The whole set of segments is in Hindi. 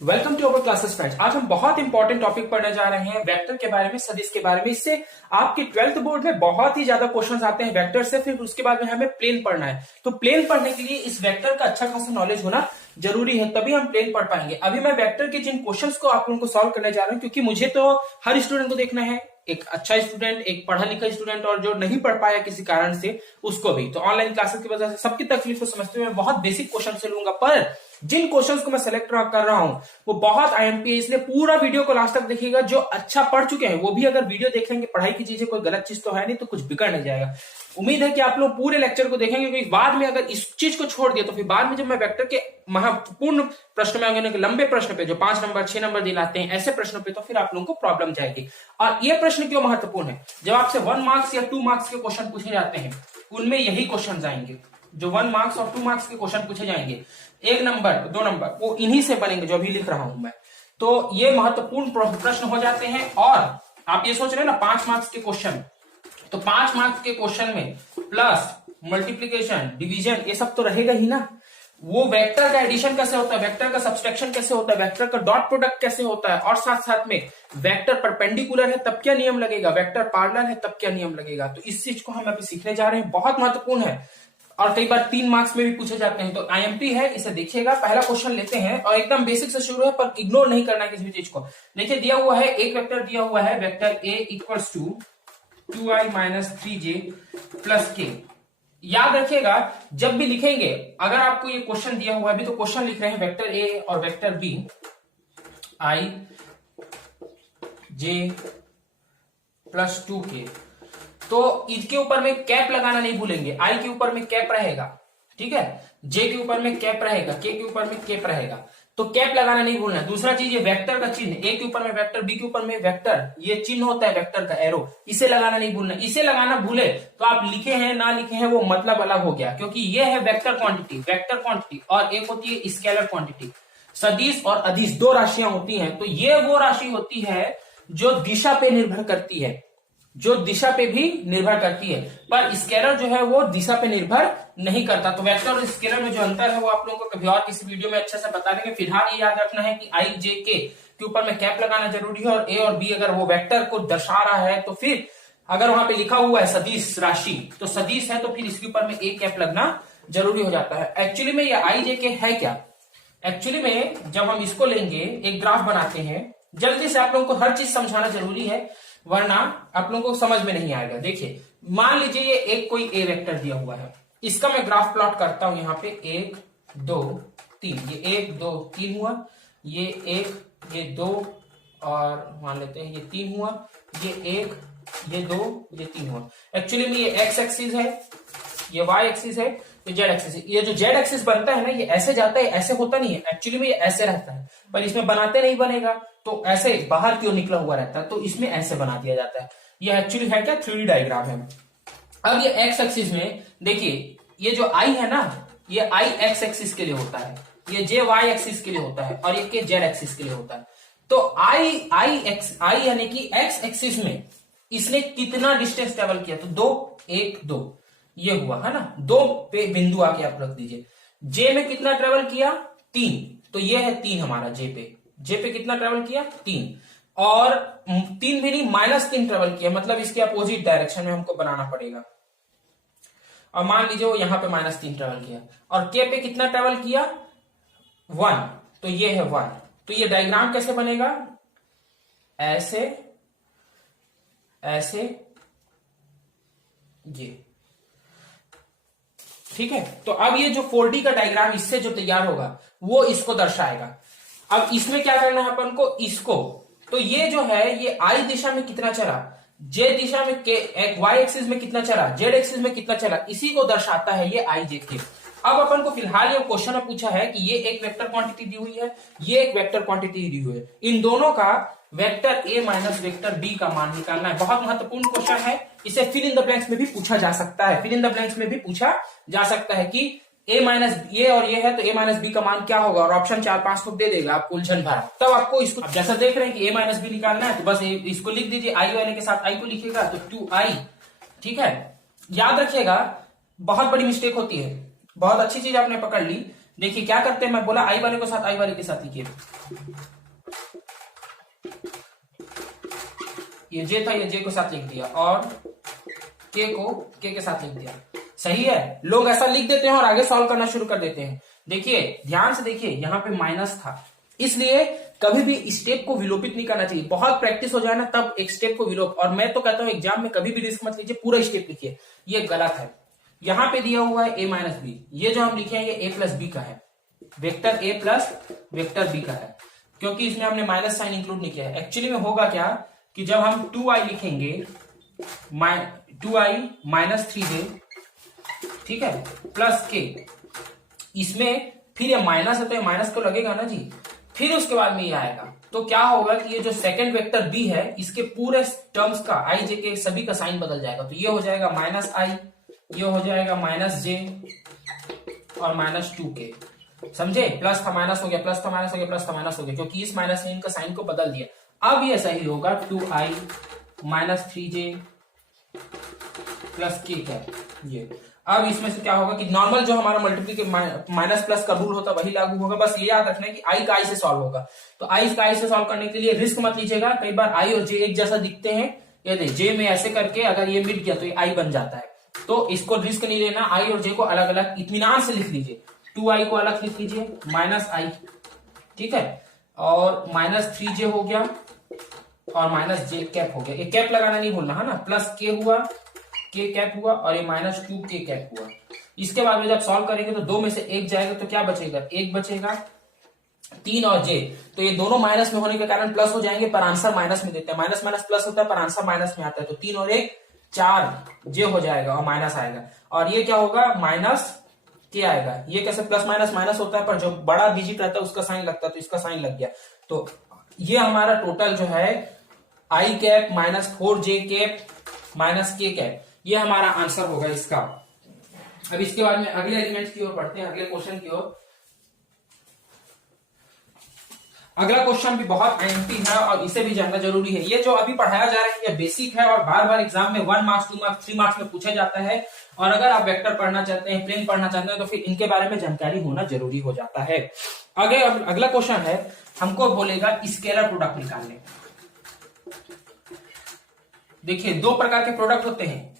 Welcome to our classes friends. आज हम बहुत इंपॉर्टेंट टॉपिक पढ़ने जा रहे हैं, वेक्टर के बारे में, सदिश के बारे में। इससे आपके 12th बोर्ड में बहुत ही ज्यादा क्वेश्चंस आते हैं वेक्टर से। फिर उसके बाद में हमें प्लेन पढ़ना है, तो प्लेन पढ़ने के लिए इस वेक्टर का अच्छा खासा नॉलेज होना जरूरी है, तभी हम प्लेन पढ़ पाएंगे। अभी मैं वेक्टर के जिन क्वेश्चंस को आप लोगों को सॉल्व करने जा रहा हूं, क्योंकि मुझे तो हर स्टूडेंट को देखना है, एक अच्छा स्टूडेंट, एक पढ़ा लिखा स्टूडेंट, और जो नहीं पढ़ पाया किसी कारण से उसको भी। तो ऑनलाइन क्लासेस की वजह से सबकी तकलीफ को समझते हुए मैं बहुत बेसिक क्वेश्चन से लूंगा, पर जिन क्वेश्चंस को मैं सेलेक्ट कर रहा हूं वो बहुत आईएमपी है, इसलिए पूरा वीडियो को लास्ट तक देखिएगा। जो अच्छा पढ़ चुके हैं वो भी अगर वीडियो देखेंगे, पढ़ाई की चीजें, कोई गलत चीज तो है नहीं, तो कुछ बिगड़ नहीं जाएगा। उम्मीद है कि आप लोग पूरे लेक्चर को देखेंगे, क्योंकि बाद में अगर इस चीज को छोड़ दिया तो फिर बाद में जब मैं वेक्टर के महत्वपूर्ण प्रश्न में आगे लंबे प्रश्न पे, जो 5 नंबर 6 नंबर दिलाते हैं, ऐसे प्रश्नों पे, तो फिर आप लोगों को प्रॉब्लम जाएगी। और ये प्रश्न क्यों महत्वपूर्ण है? जब आपसे 1 मार्क्स या 2 मार्क्स के क्वेश्चन पूछे जाते हैं, उनमें यही क्वेश्चन आएंगे। जो 1 मार्क्स और 2 मार्क्स के क्वेश्चन पूछे जाएंगे, 1 नंबर 2 नंबर, वो इन्हीं से बनेंगे जो अभी लिख रहा हूं मैं। तो ये महत्वपूर्ण प्रश्न हो जाते हैं। और आप ये सोच रहे हैं ना 5 मार्क्स के क्वेश्चन, तो 5 मार्क्स के क्वेश्चन में प्लस, मल्टीप्लीकेशन, डिवीजन, ये सब तो रहेगा ही ना। वो वेक्टर का एडिशन कैसे होता है, वेक्टर का सब्सट्रैक्शन कैसे होता है, वेक्टर का डॉट प्रोडक्ट कैसे होता है, और साथ साथ में वेक्टर परपेंडिकुलर है तब क्या नियम लगेगा, वेक्टर पैरेलल है तब क्या नियम लगेगा। तो इस चीज को हम अभी सीखने जा रहे हैं, बहुत महत्वपूर्ण है। और कई बार 3 मार्क्स में भी पूछे जाते हैं, तो आईएमपी है, इसे देखिएगा। पहला क्वेश्चन लेते हैं, और एकदम बेसिक से शुरू है, पर इग्नोर नहीं करना है किसी भी चीज को। देखिए दिया हुआ है, एक वेक्टर दिया हुआ है, vector A equals to 2i minus 3j plus K. याद रखिएगा जब भी लिखेंगे, अगर आपको ये क्वेश्चन दिया हुआ है, अभी तो क्वेश्चन लिख रहे हैं वेक्टर ए और vector B, i j plus 2k, तो इसके ऊपर में कैप लगाना नहीं भूलेंगे। i के ऊपर में कैप रहेगा, ठीक है, j के ऊपर में कैप रहेगा, k के ऊपर में कैप रहेगा, तो कैप लगाना नहीं भूलना। दूसरा चीज, ये वेक्टर का चिन्ह, ए के ऊपर में वेक्टर, बी के ऊपर में वेक्टर, ये चिन्ह होता है वेक्टर का, एरो, इसे लगाना नहीं भूलना। इसे लगाना भूले तो आप लिखे हैं ना लिखे हैं वो मतलब अलग हो गया, क्योंकि ये है वेक्टर क्वांटिटी, और एक होती है स्केलर क्वांटिटी। सदिश और अदिश 2 राशियां होती हैं, तो ये वो राशि होती है जो दिशा पे निर्भर करती है, जो दिशा पे भी निर्भर करती है, पर स्केलर जो है वो दिशा पे निर्भर नहीं करता। तो वेक्टर और स्केलर में जो अंतर है वो आप लोगों को कभी और किसी वीडियो में अच्छे से बता देंगे। फिलहाल ये याद रखना है कि आई जे के ऊपर में कैप लगाना जरूरी है, और ए और बी अगर वो वेक्टर को दर्शा रहा है, तो फिर अगर वहां पे लिखा हुआ है सदिश राशि, तो सदिश है, तो फिर इसके ऊपर में ए कैप लगना जरूरी हो जाता है। एक्चुअली में ये आई जे के है क्या? एक्चुअली में जब हम इसको लेंगे, एक ग्राफ बनाते हैं, जल्दी से आप लोगों को हर चीज समझाना जरूरी है, वरना आप लोगों को समझ में नहीं आएगा। देखिए मान लीजिए ये एक कोई ए वेक्टर दिया हुआ है, इसका मैं ग्राफ प्लॉट करता हूं। यहाँ पे 1 2 3, ये 1 2 3 हुआ, ये 1 ये 2, और मान लेते हैं ये 3 हुआ, ये 1 ये 2 ये 3 हुआ। एक्चुअली में ये एक्स एक्सिस है, ये वाई एक्सिस है, ये जेड एक्सिस है। ये जो जेड एक्सिस बनता है ना, ये ऐसे जाता है, ऐसे होता नहीं है। एक्चुअली में ये ऐसे रहता है, पर इसमें बनाते नहीं बनेगा, तो ऐसे बाहर की ओर निकला हुआ रहता है, तो इसमें ऐसे बना दिया जाता है। ये एक्चुअली है क्या? 3D डायग्राम है। अब ये एक्स एक्सिस में देखिए, ये जो आई है ना, ये आई एक्स एक्सिस के लिए होता है, ये जे वाई एक्सिस के लिए होता है, और ये के जेड एक्सिस के लिए होता है। तो आई यानी कि एक्स एक्सिस में इसने कितना डिस्टेंस ट्रेवल किया, तो 2 1 2 ये हुआ है ना, 2 पे बिंदु आके आप रख दीजिए। जे में कितना ट्रेवल किया? 3, तो ये है 3 हमारा जे पे कितना ट्रेवल किया? 3, और 3 भी नहीं, -3 ट्रेवल किया, मतलब इसके अपोजिट डायरेक्शन में हमको बनाना पड़ेगा। और मान लीजिए वो यहां पे -3 ट्रेवल किया, और के पे कितना ट्रेवल किया? 1, तो ये है 1। तो ये डायग्राम कैसे बनेगा? ऐसे ऐसे, ये, ठीक है। तो अब ये जो 4D का डायग्राम इससे जो तैयार होगा वो इसको दर्शाएगा। अब इसमें क्या करना है अपन को? इसको, तो ये जो है ये आई दिशा में कितना चला, जे दिशा में वाई एक्सिस में कितना चला, जेड एक्सिस में कितना चला, इसी को दर्शाता है ये आई जे के। अब अपन को फिलहाल ये क्वेश्चन में पूछा है कि ये एक वेक्टर क्वांटिटी दी हुई है, ये एक वेक्टर क्वांटिटी दी हुई है, इन दोनों का vector A minus vector B का मान निकालना है। बहुत महत्वपूर्ण क्वेश्चन है, इसे फिल इन द ब्लैंक्स में भी पूछा जा सकता है, फिल इन द ब्लैंक्स में भी पूछा जा सकता है कि ए माइनस ये और ये है, तो ए माइनस बी का मान क्या होगा, और ऑप्शन 4-5 को दे देगा आपको उलझन भरा। तब आपको इसको, अब जैसा देख रहे हैं कि ए माइनस बी निकालना है, तो बस इसको लिख दीजिए, आई वाले के साथ आई को लिखिएगा, तो 2i, ठीक है। याद रखिएगा बहुत बड़ी मिस्टेक होती है, बहुत अच्छी चीज आपने पकड़ ली देखिए क्या करते हैं, मैं बोला आई वाले को साथ आई वाले के साथ लिखिए, ये जे था, ये जे को साथ लिख दिया और के को के के साथ लिख दिया। सही है, लोग ऐसा लिख देते हैं और आगे सॉल्व करना शुरू कर देते हैं। देखिए ध्यान से देखिए, यहां पे माइनस था, इसलिए कभी भी स्टेप को विलोपित नहीं करना चाहिए। बहुत प्रैक्टिस हो जाए ना तब एक स्टेप को विलोप, और मैं तो कहता हूं एग्जाम में कभी भी रिस्क मत लीजिए, पूरा स्टेप लिखिए, ये गलत है। यहां पे दिया हुआ है a माइनस बी, ये जो हम लिखे हैं ये a प्लस बी का है, vector a plus vector b का है, क्योंकि इसमें हमने माइनस साइन इंक्लूड नहीं किया है। एक्चुअली में होगा क्या कि जब हम 2i लिखेंगे, 2i माइनस 3j, ठीक है, प्लस के, इसमें फिर ये माइनस है तो ये माइनस तो लगेगा ना जी, फिर उसके बाद में ये आएगा, तो क्या होगा कि ये जो सेकंड वेक्टर b है इसके पूरे टर्म्स का i j के सभी का साइन बदल जाएगा। तो ये हो जाएगा माइनस i, ये हो जाएगा माइनस j और माइनस 2k, समझे, प्लस था माइनस हो गया, प्लस था माइनस हो गया, प्लस था माइनस हो गया, क्योंकि इस माइनस ने इनका साइन को बदल दिया। अब ये सही होगा 2i minus 3j plus k है ये। अब इसमें से क्या होगा कि नॉर्मल जो हमारा मल्टीप्लिकेशन माइनस प्लस का रूल होता है वही लागू होगा, बस ये याद रखना है कि आई का आई से सॉल्व होगा। तो आई का आई से सॉल्व करने के लिए रिस्क मत लीजिएगा, कई बार आई और जे एक जैसा दिखते हैं, ये देखिए जे में ऐसे करके अगर ये मिट गया तो ये आई बन जाता है, तो इसको रिस्क नहीं लेना, आई और जे को अलग अलग इत्मीनान से लिख लीजिए, 2i को अलग लिख लीजिए माइनस आई, ठीक है, और माइनस 3j हो गया और माइनस जे कैप हो गया, ये कैप लगाना नहीं भूलना है ना, प्लस के हुआ, के कैप हुआ और ये माइनस 2k कैप हुआ। इसके बाद में जब सॉल्व करेंगे तो दो में से एक जाएगा तो क्या बचेगा, एक बचेगा, 3 और j, तो ये दोनों माइनस में होने के कारण प्लस हो जाएंगे, पर आंसर माइनस में देते हैं, माइनस माइनस प्लस होता है पर आंसर माइनस में आता है, तो 3 और 1 4 j हो जाएगा और माइनस आएगा, और ये क्या होगा माइनस के आएगा। ये कैसे प्लस माइनस माइनस होता है, पर जो बड़ा डिजिट रहता है उसका साइन लगता है, तो इसका साइन लग गया। तो ये हमारा टोटल जो है I cap minus 4j cap minus K cap, ये हमारा आंसर होगा इसका। अब इसके बाद में अगले एलिमेंट की ओर बढ़ते हैं, अगले क्वेश्चन की ओर। अगला क्वेश्चन भी बहुत आईएमपी है और इसे भी जानना जरूरी है। ये जो अभी पढ़ाया जा रहा है ये बेसिक है और बार बार एग्जाम में 1 मार्क्स 2 मार्क्स 3 मार्क्स में पूछा जाता है, और अगर आप वेक्टर पढ़ना चाहते हैं, प्लेन पढ़ना चाहते हैं, तो फिर इनके बारे में जानकारी होना जरूरी हो जाता है। आगे अगला क्वेश्चन है, हमको बोलेगा स्केलर प्रोडक्ट निकालने। देखिए दो प्रकार के प्रोडक्ट होते हैं,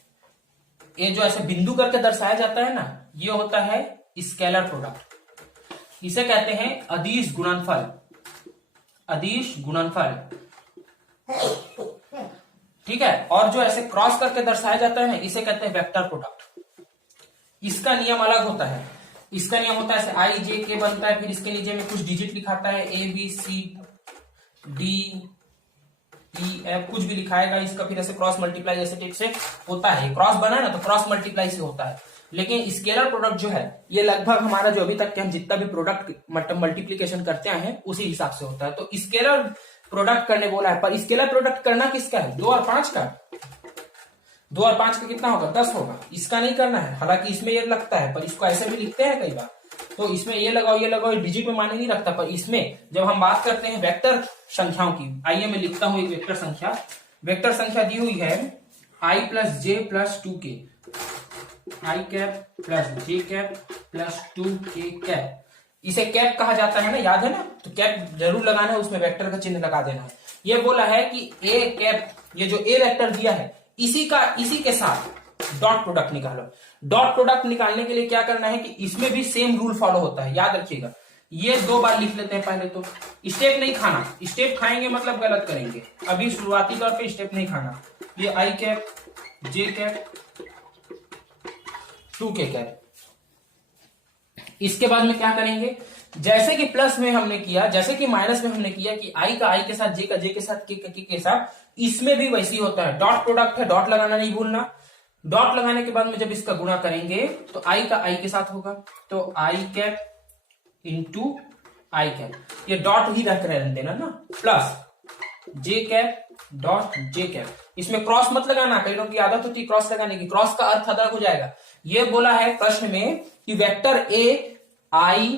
ये जो ऐसे बिंदु करके दर्शाया जाता है ना, ये होता है स्केलर प्रोडक्ट, इसे कहते हैं अदिश गुणनफल, अदिश गुणनफल, ठीक है। और जो ऐसे क्रॉस करके दर्शाया जाता है ना, इसे कहते हैं वेक्टर प्रोडक्ट। इसका नियम अलग होता है, इसका नियम होता है ऐसे आई जे के बनता है, फिर इसके नीचे में कुछ डिजिट लिखाता है, A B C D E F, कुछ भी लिखाएगा इसका, फिर ऐसे क्रॉस मल्टीप्लाई ऐसे टाइप से होता है। क्रॉस बना ना तो क्रॉस मल्टीप्लाई से होता है। लेकिन स्केलर प्रोडक्ट जो है ये लगभग हमारा जो अभी तक के हम जितना भी प्रोडक्ट मल्टीप्लीकेशन करते हैं उसी हिसाब से होता है। तो स्केलर प्रोडक्ट करने बोला है, पर स्केलर प्रोडक्ट करना किसका है, 2 और 5 का। 2 और 5 का कितना होगा, 10 होगा। इसका नहीं करना है, हालांकि इसमें ये लगता है, पर इसको ऐसे भी लिखते हैं कई बार, तो इसमें ये लगाओ डिजिट में माने नहीं रखता। पर इसमें जब हम बात करते हैं वेक्टर संख्याओं की, आइए मैं लिखता हूं एक वेक्टर संख्या। वेक्टर संख्या दी हुई है i plus J plus 2k, I cap plus J cap plus 2k cap. इसे कैप कहा जाता है ना, याद है ना, तो कैप जरूर लगाना है, उसमें वेक्टर का चिन्ह लगा देना है। ये बोला है कि ए कैप, ये जो ए वेक्टर दिया है इसी के साथ डॉट प्रोडक्ट निकालो। डॉट प्रोडक्ट निकालने के लिए क्या करना है कि इसमें भी सेम रूल फॉलो होता है, याद रखिएगा। ये 2 बार लिख लेते हैं पहले, तो स्टेप नहीं खाना, स्टेप खाएंगे मतलब गलत करेंगे। अभी शुरुआती तौर पे स्टेप नहीं खाना। ये आई कैप जे कैप 2k कैप। इसके बाद में क्या करेंगे, जैसे कि प्लस में हमने किया, जैसे कि माइनस में हमने किया कि आई का आई के साथ, जे का जे के साथ, के साथ, इसमें भी वैसी होता है। डॉट प्रोडक्ट है, डॉट लगाना नहीं भूलना। डॉट लगाने के बाद में जब इसका गुणा करेंगे तो आई का आई के साथ होगा, तो आई कैप इंटू आई कैप, ये डॉट ही रख रहने देना ना, प्लस जे कैप डॉट जे कैप। इसमें क्रॉस मत लगाना, कई लोगों की आदत होती है क्रॉस लगाने की, क्रॉस का अर्थ अलग हो जाएगा। ये बोला है प्रश्न में कि vector A I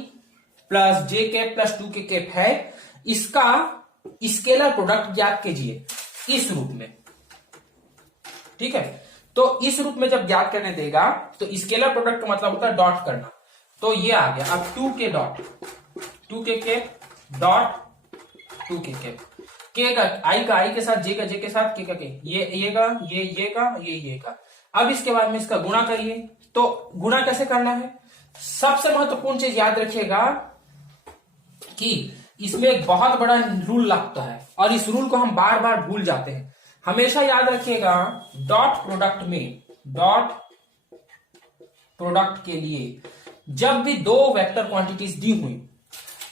plus J cap plus 2k cap है, इसका स्केलर प्रोडक्ट ज्ञात कीजिए इस रूप में, ठीक है। तो इस रूप में जब ज्ञात करने देगा तो स्केलर प्रोडक्ट का मतलब होता है डॉट करना। तो ये आ गया। अब 2k dot 2k cap dot 2k cap, के का आई के साथ, जे का जे के साथ, के का के, ये का ये का। अब इसके बाद में इसका गुणा करिए। तो गुणा कैसे करना है? सबसे महत्वपूर्ण चीज याद रखिएगा कि इसमें एक बहुत बड़ा रूल लगता है और इस रूल को हम बार बार भूल जाते हैं। हमेशा याद रखिएगा डॉट प्रोडक्ट में, डॉट प्रोडक्ट के लिए जब भी दो वेक्टर क्वांटिटीज दी हुई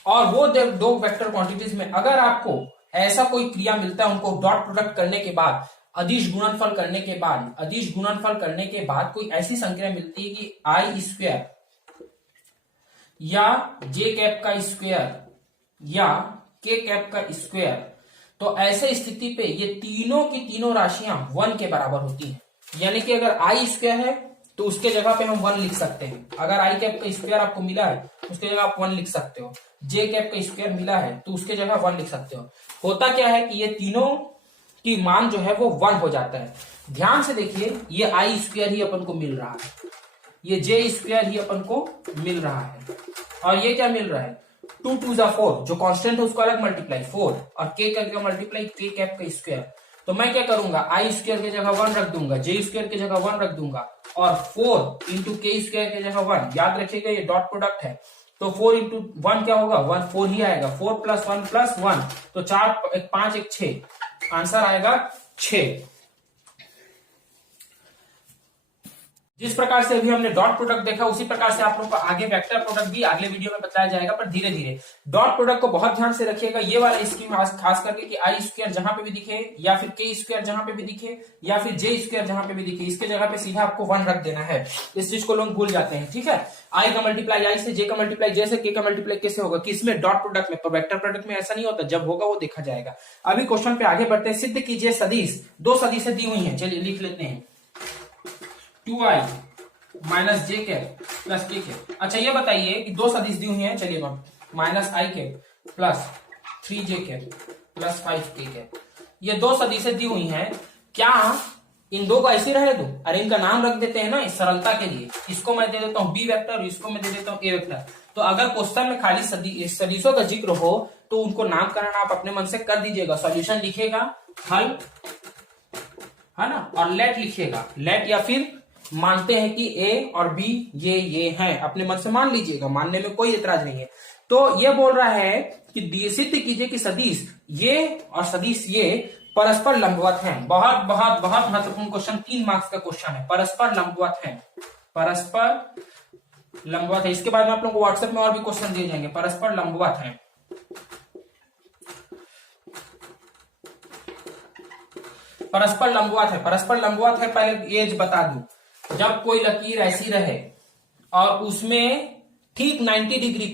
और वो दो वेक्टर क्वांटिटीज में अगर आपको ऐसा कोई क्रिया मिलता है, उनको डॉट प्रोडक्ट करने के बाद, अदिश गुणनफल करने के बाद कोई ऐसी संख्या मिलती है कि आई स्क्वायर या जे कैप का स्क्वायर या के कैप का स्क्वायर, तो ऐसे स्थिति पे ये तीनों की तीनों राशियां 1 के बराबर होती हैं। यानी कि अगर आई स्क्वायर है तो उसके जगह पे हम 1 लिख सकते हैं। अगर आई कैप का स्क्वायर आपको मिला है उसके जगह आप 1 लिख सकते हो। जे कैप का स्क्वायर मिला है तो उसके जगह 1 लिख सकते हो। होता क्या है कि ये तीनों की मान जो है वो 1 हो जाता है। ध्यान से देखिए, ये आई स्क्वायर ही अपन को मिल रहा है, ये जे स्क्वायर ही अपन को मिल रहा है, और ये क्या मिल रहा है 2 2 4, जो कांस्टेंट है उसको अलग मल्टीप्लाई 4, और के का मल्टीप्लाई के कैप का स्क्वायर। तो मैं क्या करूंगा, आई स्क्वायर की जगह 1 रख दूंगा, जे स्क्वायर की जगह 1 रख दूंगा, और 4 इंटू के स्क्वायर की जगह 1। याद रखिएगा ये डॉट प्रोडक्ट है, तो 4 इंटू 1 क्या होगा 1, 4 ही आएगा, 4 प्लस 1 प्लस 1, तो 4 1 5 1 6, आंसर आएगा 6। जिस प्रकार से अभी हमने डॉट प्रोडक्ट देखा उसी प्रकार से आप लोग को आगे वेक्टर प्रोडक्ट भी अगले वीडियो में बताया जाएगा, पर धीरे धीरे। डॉट प्रोडक्ट को बहुत ध्यान से रखिएगा, ये वाला स्कीम खास करके कि आई स्क्वायर जहां पे भी दिखे या फिर के स्क्वायर जहां पे भी दिखे या फिर जे स्क्वायर जहां पे भी दिखे, इसके जगह पे सीधा आपको 1 रख देना है। इस चीज को लोग भूल जाते हैं, ठीक है। आई का मल्टीप्लाई आई से, जे का मल्टीप्लाई जे से, के का मल्टीप्लाई कैसे होगा, किसमें, डॉट प्रोडक्ट में। तो वेक्टर प्रोडक्ट में ऐसा नहीं होता, जब होगा वो देखा जाएगा। अभी क्वेश्चन पे आगे बढ़ते हैं। सिद्ध कीजिए सदिश, दो सदिशें दी हुई है, चलिए लिख लेते हैं। 2i माइनस जे कैप प्लस के कैप। अच्छा ये बताइए कि दो सदिश दी हुई हैं, चलिए minus I cap plus 3j cap plus 5k cap, ये दो सदिशें दी हुई हैं, क्या इन दो को ऐसे रहे दो? अरे इनका नाम रख देते हैं ना इस सरलता के लिए। इसको मैं दे देता हूं बी वेक्टर और इसको मैं दे देता हूं ए वेक्टर। तो अगर क्वेश्चन में खाली सदिशों का जिक्र हो तो उनको नामकरण आप अपने मन से कर दीजिएगा। सॉल्यूशन लिखेगा, हल, है ना, और लेट लिखिएगा, लेट, या फिर मानते हैं कि ए और बी ये हैं, अपने मन से मान लीजिएगा, मानने में कोई एतराज नहीं है। तो ये बोल रहा है कि सिद्ध कीजिए कि सदिश ये और सदिश ये परस्पर लंबवत हैं। बहुत बहुत बहुत महत्वपूर्ण क्वेश्चन, 3 मार्क्स का क्वेश्चन है। परस्पर लंबवत हैं, परस्पर लंबवत है। इसके बाद में आप लोगों को व्हाट्सएप में और भी क्वेश्चन दिए जाएंगे। परस्पर लंबवत हैं, परस्पर लंबवत है, परस्पर लंबवत है। पहले एज बता दूं, जब कोई लकीर ऐसी रहे और उसमें ठीक 90 डिग्री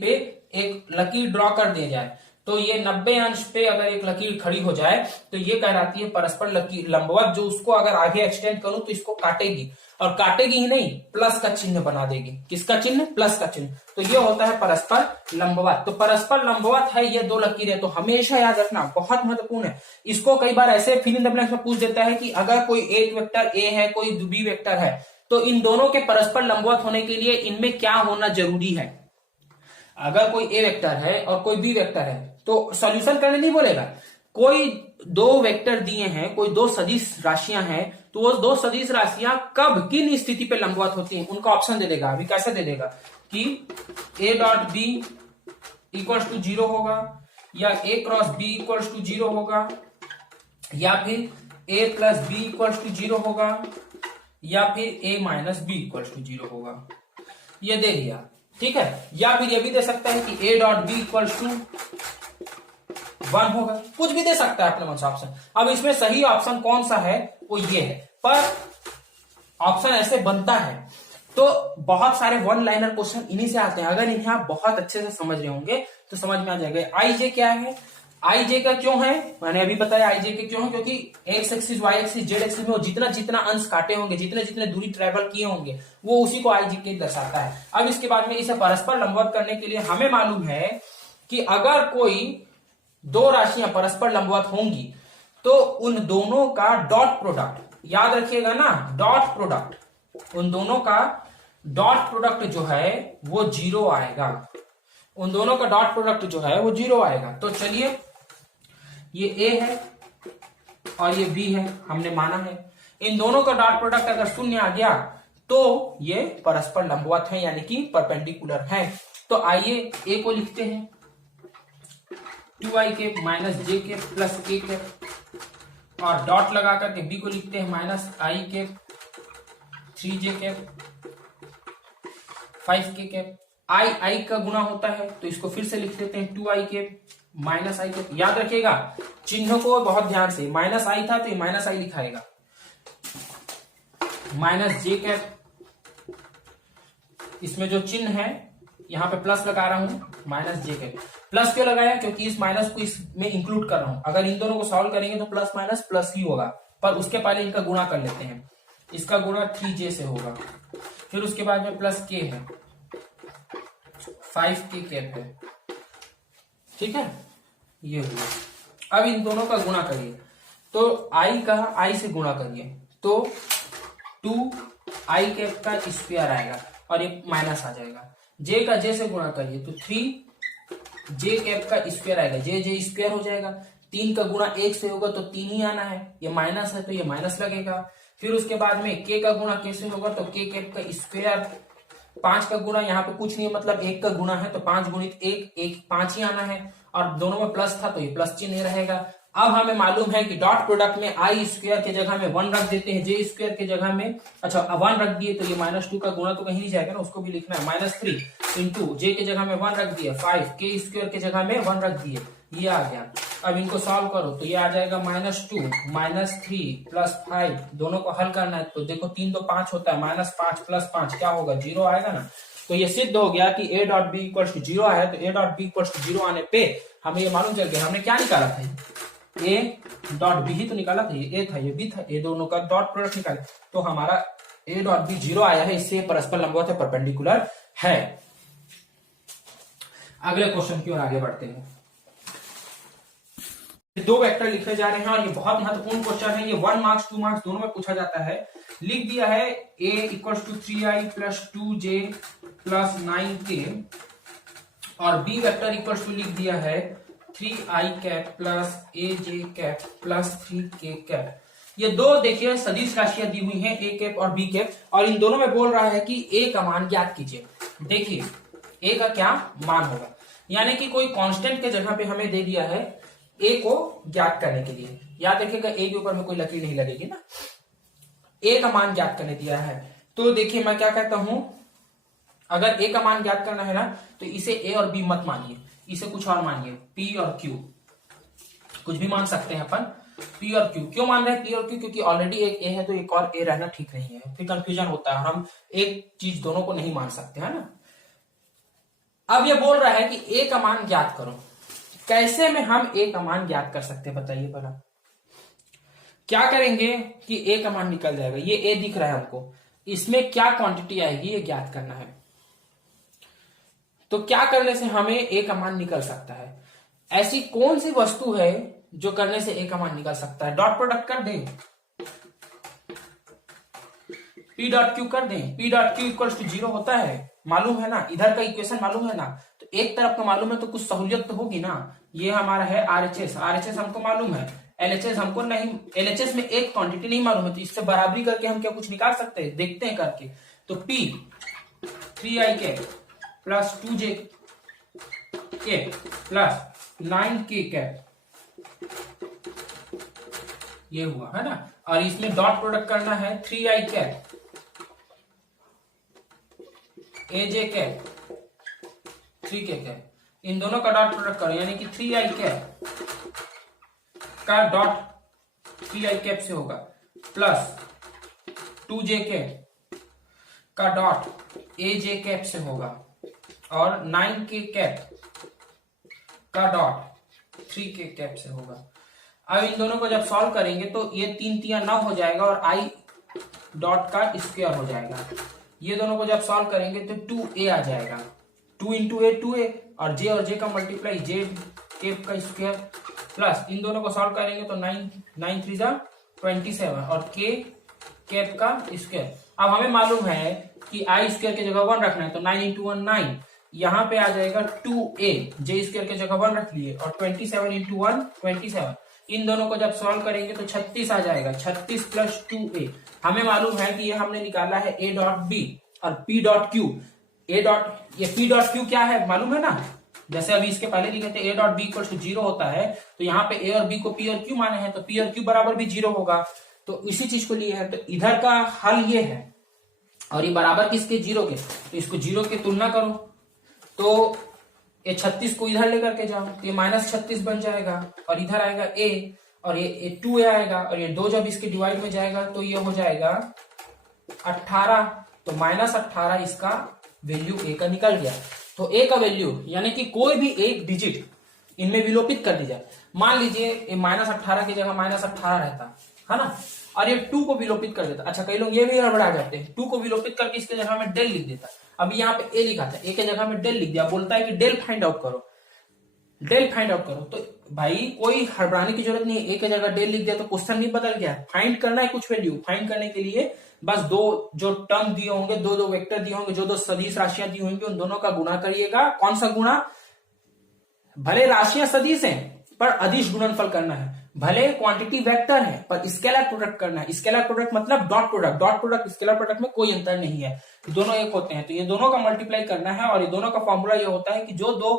पे एक लकीर ड्रॉ कर दिया जाए, तो ये 90 अंश पे अगर एक लकीर खड़ी हो जाए तो ये कहलाती है परस्पर लकीर लंबवत। जो उसको अगर आगे एक्सटेंड करूं तो इसको काटेगी, और काटेगी ही नहीं, प्लस का चिन्ह बना देगी। किसका चिन्ह? प्लस का चिन्ह। तो ये होता है परस्पर लंबवत। तो परस्पर लंबवत है ये दो लकीरें, तो हमेशा याद रखना, बहुत महत्वपूर्ण है। इसको कई बार ऐसे फिल इन द ब्लैंक्स में पूछ देता है कि अगर कोई एक वेक्टर ए है, कोई बी वेक्टर है, तो इन दोनों के परस्पर लंबवत होने के लिए इनमें क्या होना जरूरी है। अगर कोई ए वेक्टर है और कोई बी वेक्टर है तो सॉल्यूशन करने नहीं बोलेगा। कोई दो वेक्टर दिए हैं, कोई दो सदिश राशियां हैं, तो वो दो सदिश राशियां कब किन स्थिति पे लंबवत होती हैं उनका ऑप्शन दे देगा। अभी कैसे दे देगा कि a dot B equals to 0 होगा, या a cross B equals to 0 होगा, या फिर a plus B equals to 0 होगा, या फिर a minus B equals to 0 होगा। ये दे दिया, ठीक है। या फिर ये भी दे सकता है कि a dot B equals to 1 होगा, कुछ भी दे सकता है अपने मन से ऑप्शन। अब इसमें सही ऑप्शन कौन सा है वो ये है, पर ऑप्शन ऐसे बनता है। तो बहुत सारे वन लाइनर क्वेश्चन इन्हीं से आते हैं। अगर इन्हें आप बहुत अच्छे से समझ रहे होंगे तो समझ में आ जाएगा। आई जे क्या है, आई जे का क्यों है, मैंने अभी बताया आई जे के क्यों है, क्योंकि X axis, Y axis, Z axis में जितना जितना अंश काटे होंगे, जितने जितने दूरी ट्रेवल किए होंगे, वो उसी को आई जे के दर्शाता है। अब इसके बाद में इसे परस्पर लंबवत करने के लिए हमें मालूम है कि अगर कोई दो राशियां परस्पर लंबवत होंगी तो उन दोनों का डॉट प्रोडक्ट, याद रखिएगा ना, डॉट प्रोडक्ट, उन दोनों का डॉट प्रोडक्ट जो है वो 0 आएगा, उन दोनों का डॉट प्रोडक्ट जो है वो 0 आएगा। तो चलिए ये ए है और ये बी है, हमने माना है इन दोनों का डॉट प्रोडक्ट अगर 0 आ गया तो ये परस्पर लंबवत है यानी कि परपेंडिकुलर है। तो आइए ए को लिखते हैं 2i के माइनस जे के प्लस के कैप, और डॉट लगा करके बी को लिखते हैं माइनस आई के 3j कैप 5k कैप। आई का गुना होता है तो इसको फिर से लिख देते हैं 2i cap minus I cap. याद रखिएगा चिन्हों को बहुत ध्यान से, माइनस आई था तो ये माइनस आई लिखाएगा, माइनस जे कैप, इसमें जो चिन्ह है यहां पे प्लस लगा रहा हूं, माइनस जे कैप। प्लस क्यों लगाया? क्योंकि इस माइनस को इसमें इंक्लूड कर रहा हूं। अगर इन दोनों को सॉल्व करेंगे तो प्लस माइनस प्लस ही होगा, पर उसके पहले इनका गुणा कर लेते हैं। इसका गुणा 3j से होगा, फिर उसके बाद में प्लस k है 5k कैप है, ठीक है ये हुआ। अब इन दोनों का गुणा करिए तो i का i से गुणा करिए तो 2i कैप का स्क्वायर आएगा और ये माइनस आ जाएगा। j का j से गुणा करिए तो 3j कैप का स्क्वायर आएगा, j स्क्वायर हो जाएगा। 3 का गुणा 1 से होगा तो 3 ही आना है, ये माइनस है तो ये माइनस लगेगा। फिर उसके बाद में k का गुणा k से होगा तो k कैप का स्क्वायर। 5 का गुणा यहाँ पे कुछ नहीं है, मतलब 1 का गुणा है तो 5 गुणित 1 5 ही आना है, और दोनों में प्लस था तो ये प्लस चिन्ह रहेगा। अब हमें मालूम है कि डॉट प्रोडक्ट में आई स्क्वायर के जगह में 1 रख देते हैं, जे स्क्वायर के जगह में, अच्छा 1 रख दिए तो ये -2 का गुणा तो कहीं नहीं जाएगा ना, उसको भी लिखना है। -3 इंटू जे के जगह में 1 रख दिया, 5 के स्क्वायर के जगह में 1 रख दिए, ये आ गया। अब इनको सॉल्व करो तो ये आ जाएगा -2 -3 प्लस 5, दोनों को हल करना है तो देखो 3 तो 5 होता है, -5 प्लस 5 क्या होगा 0 आएगा ना। तो ये सिद्ध हो गया कि a dot B equal to 0 है, तो a dot B equal to 0 आने पे हमें ये मालूम चल गया। हमने क्या निकाला था? a डॉट बी ही तो निकाला था, ये a था ये b था, ये दोनों का डॉट प्रोडक्ट निकाला तो हमारा a डॉट बी 0 आया है, इससे परस्पर लंबवत है, परपेंडिकुलर है। अगले क्वेश्चन की ओर आगे बढ़ते हैं। 2 वेक्टर लिखे जा रहे हैं और ये बहुत महत्वपूर्ण क्वेश्चन है, ये 1 मार्क्स 2 मार्क्स दोनों में पूछा जाता है। लिख दिया है a equal to 3i plus 2j plus 9k, और b वेक्टर इक्वल टू लिख दिया है 3i cap plus aj cap plus 3k cap. ये दो देखिए सदिश राशियां दी हुई हैं a कैप और b कैप, और इन दोनों में बोल रहा है कि a का मान ज्ञात कीजिए। देखिए a का क्या मान होगा, यानी कि कोई कांस्टेंट के जगह पे हमें दे दिया है a को ज्ञात करने के लिए। याद रखिएगा a के ऊपर में कोई लकीर नहीं लगेगी ना, a का मान ज्ञात करने दिया है। तो देखिए मैं क्या कहता हूं, अगर a का मान ज्ञात करना है ना तो इसे a और b मत मानिए, इसे कुछ और मानिए p और q, कुछ भी मान सकते हैं अपन। p और q क्यों मान रहे हैं p और q? क्योंकि ऑलरेडी एक a है तो एक और a रहना ठीक नहीं है, फिर कंफ्यूजन होता है और हम एक चीज दोनों को नहीं मान सकते, है ना। अब ये बोल रहा है कि a का मान ज्ञात करो। कैसे में हम a का मान ज्ञात कर सकते हैं बताइए भला। क्या करेंगे कि a का मान निकल जाएगा, ये a दिख रहा है हमको, इसमें क्या क्वांटिटी आएगी ये ज्ञात करना है। तो क्या करने से हमें a का मान निकल सकता है? ऐसी कौन सी वस्तु है जो करने से a का मान निकल सकता है? डॉट प्रोडक्ट कर दें, p डॉट क्यू कर दें, p dot Q equal to 0 होता है, मालूम है ना, इधर का इक्वेशन मालूम है ना, तो एक तरफ का मालूम है तो कुछ सहूलियत तो होगी ना। ये हमारा है RHS, RHS हमको मालूम है, LHS हमको नहीं, LHS में एक क्वांटिटी नहीं मालूम है, तो इससे बराबरी करके हम क्या कुछ निकाल सकते हैं, देखते हैं करके। तो P 3i के प्लस 2j के प्लस 9k कैप, ये हुआ है ना, और इसमें डॉट प्रोडक्ट करना है 3i cap aj cap 3k cap, इन दोनों का डॉट प्रोडक्ट करो, यानी कि 3i कैप का डॉट 3i कैप से होगा प्लस 2j कैप का डॉट aj कैप से होगा, और 9k कैप का डॉट 3k कैप से होगा। अब इन दोनों को जब सॉल्व करेंगे तो ये 3 3 9 हो जाएगा और i डॉट का स्क्वायर हो जाएगा। ये दोनों को जब सॉल्व करेंगे तो 2a आ जाएगा, 2 इंटू ए 2a, और j का मल्टीप्लाई j कैप का स्क्वायर, प्लस इन दोनों को सॉल्व करेंगे तो 9 9 3 27 और k कैप का स्क्वायर। अब हमें मालूम है कि आई स्क्वायर की जगह 1 रखना है, तो 9 इंटू 1 9, यहाँ पे आ जाएगा 2a, जे स्क्वायर की जगह 1 रख लिए, और 27 इंटू 1 27, इन दोनों को जब सॉल्व करेंगे तो 36 आ जाएगा, 36 प्लस 2a। हमें मालूम है कि ये हमने निकाला है a डॉट बी और p dot Q. a dot, ये p डॉट क्यू क्या है मालूम है ना, जैसे अभी इसके पहले लिखे थे a dot B equal to 0 होता है, तो यहाँ पे a और b को p और q माने हैं, तो p और q बराबर भी 0 होगा, तो इसी चीज को लिए है। तो इधर का हल ये है, और ये बराबर किसके, 0 के, तो इसको 0 की तुलना करो, तो ये 36 को इधर लेकर के जाओ, तो ये -36 बन जाएगा, और इधर आएगा a, और ये 2a आएगा, और ये 2 जब इसके डिवाइड में जाएगा तो ये हो जाएगा 18, तो -18 इसका वैल्यू a का निकल गया। तो a का वैल्यू यानी कि कोई भी एक डिजिट इनमें विलोपित कर दी जाए, मान लीजिए ये -18 की जगह -18 रहता है ना, और ये 2 को विलोपित कर देता। अच्छा, कई लोग ये भी गड़बड़ा जाते हैं, 2 को विलोपित करके इसके जगह में डेल लिख देता। अभी यहाँ पे a लिखा था, a के जगह में डेल लिख दिया, बोलता है कि डेल फाइंड आउट करो, डेल फाइंड आउट करो। तो भाई कोई हड़बड़ाने की जरूरत नहीं है, a के जगह डेल लिख दिया तो क्वेश्चन नहीं बदल गया, फाइंड करना है कुछ वैल्यू। फाइंड करने के लिए बस दो जो टर्म दिए होंगे, दो वेक्टर दिए होंगे, जो दो सदिश राशियां दी होंगी, उन दोनों का गुणा करिएगा। कौन सा गुणा, भले राशियां सदिश हैं पर अदिश गुणनफल करना है, भले क्वांटिटी वेक्टर है पर स्केलर प्रोडक्ट करना है। स्केलर प्रोडक्ट मतलब dot product, dot product scalar product में कोई अंतर नहीं है, दोनों एक होते हैं। तो ये दोनों का मल्टीप्लाई करना है, और ये दोनों का फॉर्मूला ये होता है कि जो दो